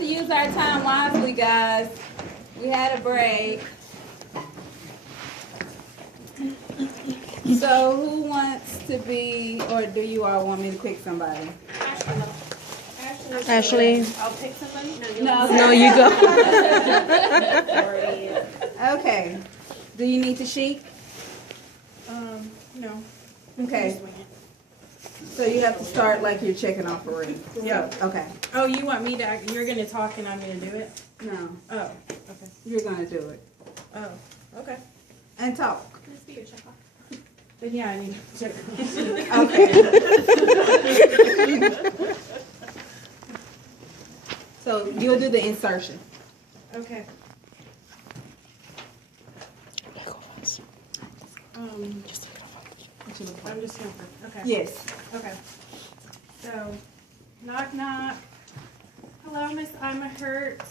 to use our time wisely, guys. We had a break. So who wants to be, or do you all want me to pick somebody? Ashley. I'll pick somebody. No, you go. Okay. Do you need to sheet? No. Okay. So you have to start like you're checking off a ring. Yeah. Okay. Oh, you want me to? You're gonna talk and I'm gonna do it. No, Oh. Okay. you're gonna do it Oh. Okay. and talk. Then yeah, I need to check. Okay. So you'll do the insertion. Okay. I'm just gonna. Okay. Yes. Okay. So, knock knock. Hello, Miss I'm Hurt.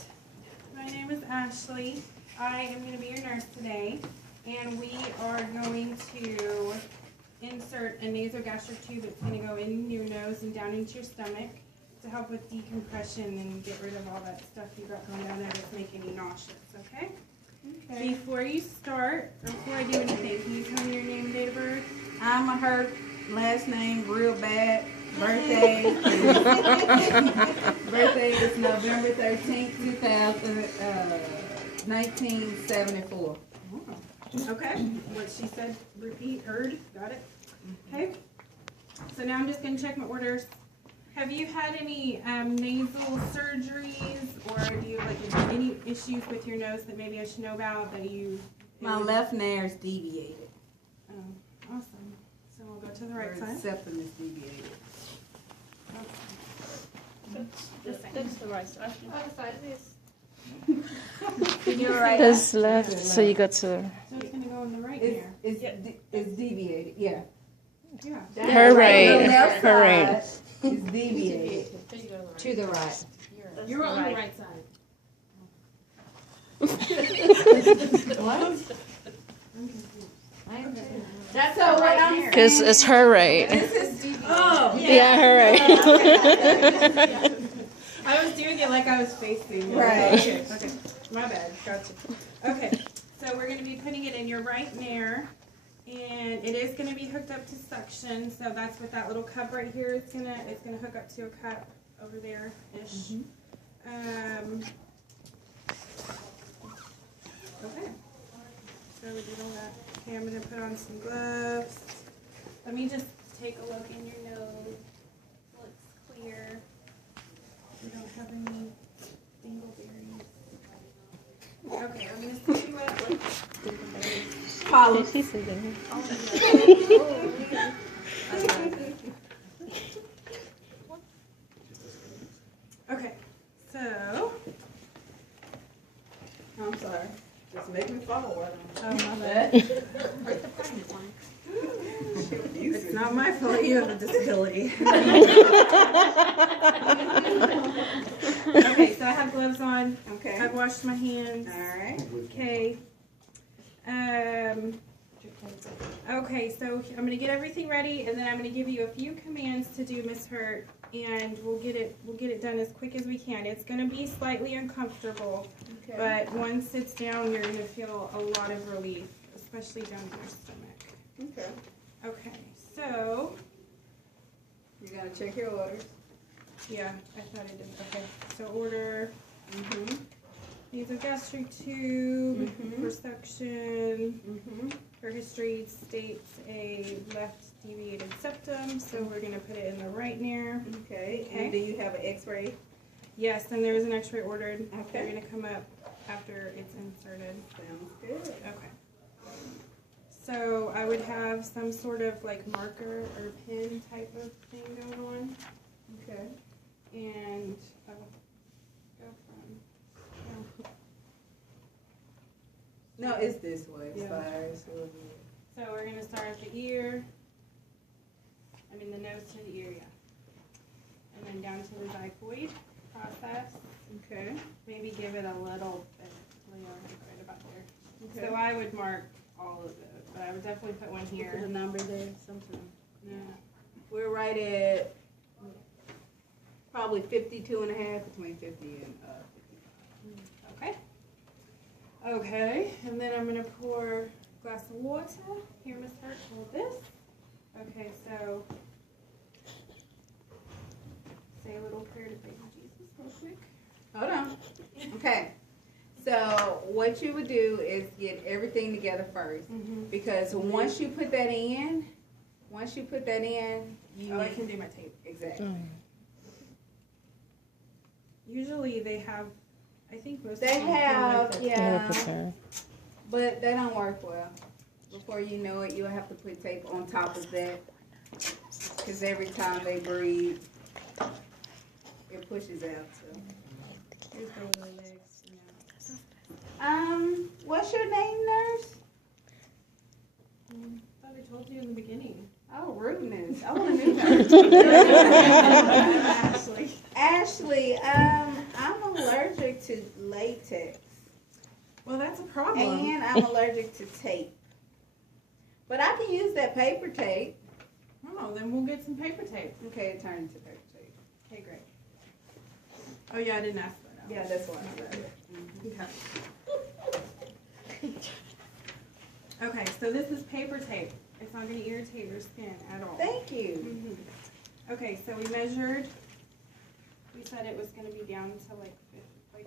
My name is Ashley. I am going to be your nurse today, and we are going to insert a nasogastric tube. It's going to go in your nose and down into your stomach to help with decompression and get rid of all that stuff you got going down there that's making you nauseous. Okay. Before you start, or before I do anything, can you tell me your name and date of birth? I'm a Hurt. Last name real bad. Birthday. Birthday is November 13th, 1974. Okay. What she said, repeat, heard, got it? Okay. So now I'm just going to check my orders. Have you had any nasal surgeries, or do you have like any issues with your nose that maybe I should know about that you? My left nair is deviated. Oh, awesome. So we'll go to the right Or side. septum is deviated. That's the right side. Other side it is. You're right. That's left, so you got to. So it's going to go in the right here. It's deviated. Yeah. Yeah. Her The right. left Her right. side is deviated. To the right. You're on the right side. What? That's So what I'm saying, Because it's her right. this is Oh, Yeah, her right. I was doing it like I was facing. Right. Okay. Okay. My bad. Gotcha. Okay. So we're going to be putting it in your right nair, and it is going to be hooked up to suction. So that's what that little cup right here is gonna. It's gonna hook up to a cup over there ish. Okay. So we did all that. Okay, I'm gonna put on some gloves. Let me just take a look in your nose. Looks clear. We don't have any dingleberries. Okay, I'm gonna see what. polyps. She said that. Okay, so. I'm sorry. Just make me follow it. Oh, my bad. It's not my fault you have a disability. Okay, so I have gloves on. Okay. I've washed my hands. All right. Okay. Okay, so I'm gonna get everything ready, and then I'm gonna give you a few commands to do, Miss Hurt, and we'll get it done as quick as we can. It's gonna be slightly uncomfortable, Okay. but once it's down, you're gonna feel a lot of relief, especially down in your stomach. Okay. Okay, so You're gonna check your orders. yeah, I thought I did. Okay, so order Mm-hmm. nasogastric tube Mhm. for suction. Mm-hmm. Her history states a left deviated septum, so we're going to put it in the right nair. Okay. Okay. And do you have an X-ray? Yes, and there is an x-ray ordered. Okay. They're going to come up after it's inserted. Sounds good. Okay. So I would have some sort of like marker or pin type of thing going on. Okay. And I will go from... No, it's this way. Yeah. Sorry. So we're going to start at the ear. I mean the nose to the ear, yeah. And then down to the xiphoid process. Okay. Maybe give it a little bit, right about there. Okay. So I would mark all of those, but I would definitely put one Put the here. number there. Something. Yeah. We're right at probably 52 and a half, between 50 and 55. Okay. Okay, and then I'm gonna pour a glass of water. Here, Miss Hurt, hold this. Okay, so say a little prayer to baby Jesus real quick. Hold on. Okay. So what you would do is get everything together first, because once you put that in, you I can do my tape. exactly. Usually they have, I think most They of them come have, with it. yeah, but they don't work well. Before you know it, you'll have to put tape on top of that, because every time they breathe, it pushes out. So. Here's the little legs. What's your name, nurse? I thought I told you in the beginning. Oh, rudeness. I want a new nurse. Ashley. Ashley, I'm allergic to latex. Well, that's a problem. And I'm allergic to tape. But I can use that paper tape. Oh, then we'll get some paper tape. Okay, it turned into paper tape. Okay, great. Oh yeah, I didn't ask that. Yeah, that's why I said it. Okay. Okay, so this is paper tape. It's not going to irritate your skin at all. Thank you. Okay, so we measured. We said it was going to be down to like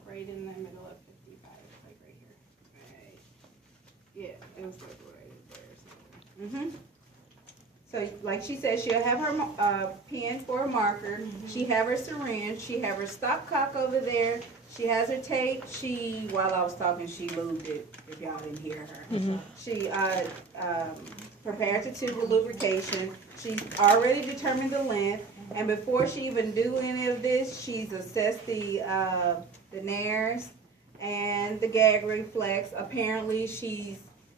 right in the middle of 55, like right here. Right. Yeah, it was like right there. So, like she said, she'll have her pen for a marker. She have her syringe. She have her stopcock over there. She has her tape. While I was talking, she lubed it, if y'all didn't hear her. She prepared the tube of lubrication. She's already determined the length. And before she even do any of this, she's assessed the nares and the gag reflex. Apparently,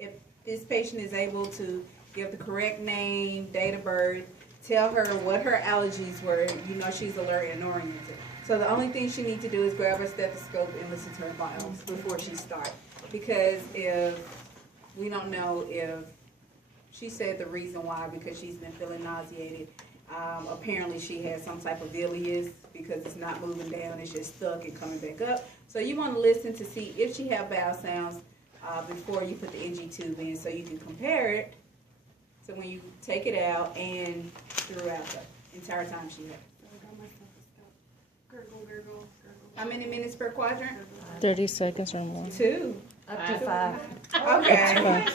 if this patient is able to give the correct name, date of birth, tell her what her allergies were, you know she's alert and oriented. So the only thing she needs to do is grab her stethoscope and listen to her vitals before she starts. Because we don't know if, she said the reason why, because she's been feeling nauseated. Apparently she has some type of ileus because it's not moving down, it's just stuck and coming back up. So you want to listen to see if she has bowel sounds before you put the NG tube in, so you can compare it to when you take it out and throughout the entire time she has. So I got my stethoscope. Gurgle, gurgle, gurgle. How many minutes per quadrant? 30 seconds or more. 2. Up to 5. Okay.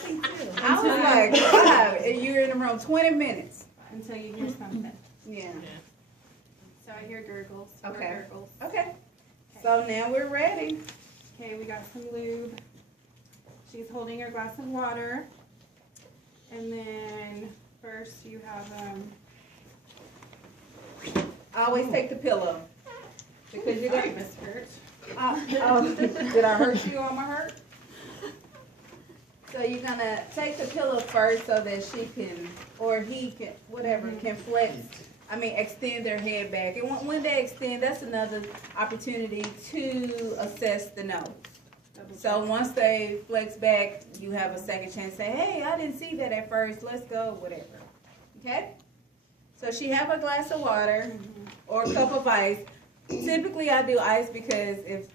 I was like 5, and you're in the room 20 minutes. Until you hear something. Yeah. So I hear gurgles. Okay. Gurgles. Okay. So now we're ready. Okay, we got some lube. She's holding her glass of water. And then first you have I always take the pillow. Because you're sorry, gonna. Miss Hurt. Did I hurt you or am I hurt? So you're gonna take the pillow first so that she can, or he can, whatever, can flex. Extend their head back. And when they extend, that's another opportunity to assess the nose. So once they flex back, you have a second chance to say, hey, I didn't see that at first. Let's go, whatever. Okay? So she have a glass of water or a cup of ice. Typically, I do ice because if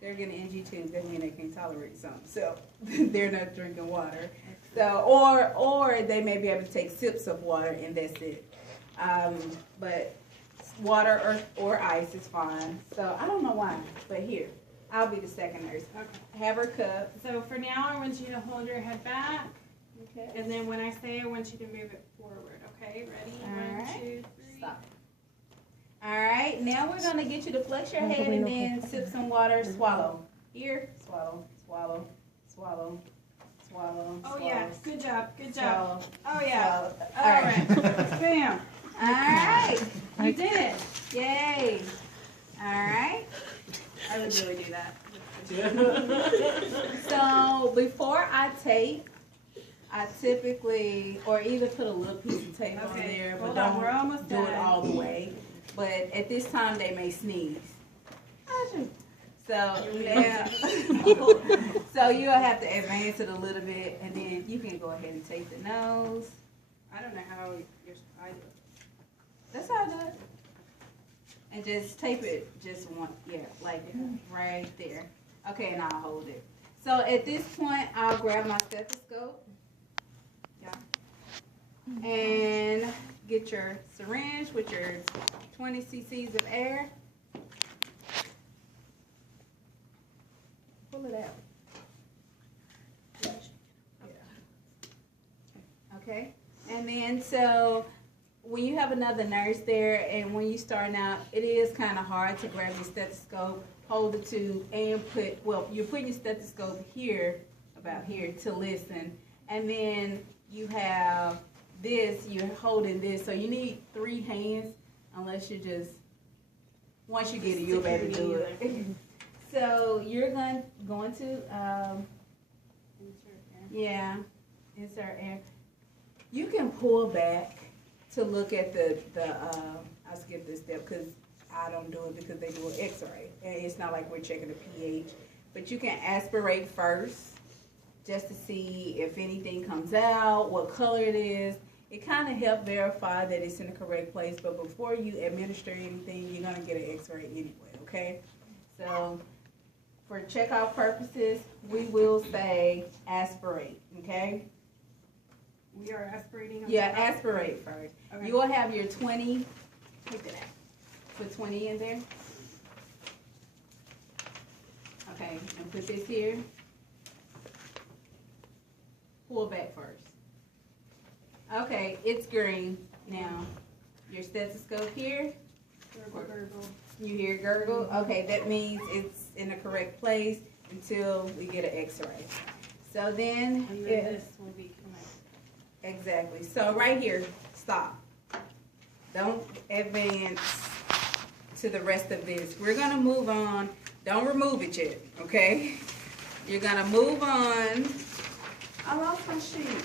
they're getting NG tube, that means they can tolerate something. So they're not drinking water. So or they may be able to take sips of water and that's it. But water or ice is fine. So I don't know why, but here. I'll be the second nurse. Okay. Have her cup. So for now, I want you to hold your head back. Okay. And then when I say, I want you to move it forward. Okay, ready? All 1, right. 2, 3. Stop. All right. Now we're gonna get you to flex your head and then sip some water. Swallow. Here. Swallow. Swallow. Swallow. Swallow. Oh swallow, yeah. Good job. Good job. Swallow. Oh yeah. Swallow. All right. Bam. All right. You did it. Yay. All right. I would really do that. So before I tape, I typically, or either put a little piece of tape on Okay, there, but hold on, don't we're almost do it done. all the way. But at this time, they may sneeze. So yeah, so you'll have to advance it a little bit, and then you can go ahead and tape the nose. I don't know how I do it. That's how I do it. And just tape it just one, yeah, like right there. Okay, and I'll hold it. So at this point, I'll grab my stethoscope. Yeah. And get your syringe with your 20 cc's of air. Pull it out. Okay, and then so when you have another nurse there and when you starting out, it is kind of hard to grab your stethoscope, hold the tube, and you're putting your stethoscope here, about here, to listen. And then you have this, you're holding this, so you need 3 hands, unless you just, once you get it, you'll be able to do it. So you're going to, yeah, insert air. You can pull back to look at I'll skip this step because I don't do it because they do an x-ray. And it's not like we're checking the pH. But you can aspirate first just to see if anything comes out, what color it is. It kind of helps verify that it's in the correct place. But before you administer anything, you're going to get an x-ray anyway, okay? So for checkout purposes, we will say aspirate, okay? We are aspirating. Yeah, aspirate first. Okay. You will have your 20. Take that out. Put 20 in there. Okay, and put this here. Pull back first. Okay, it's green. Now, your stethoscope here. Gurgle. You hear gurgle? Okay, that means it's in the correct place until we get an x-ray. So then, And then this will be connected. exactly. So right here, stop. Don't advance to the rest of this. We're going to move on. Don't remove it yet, okay? You're going to move on. I lost my sheet.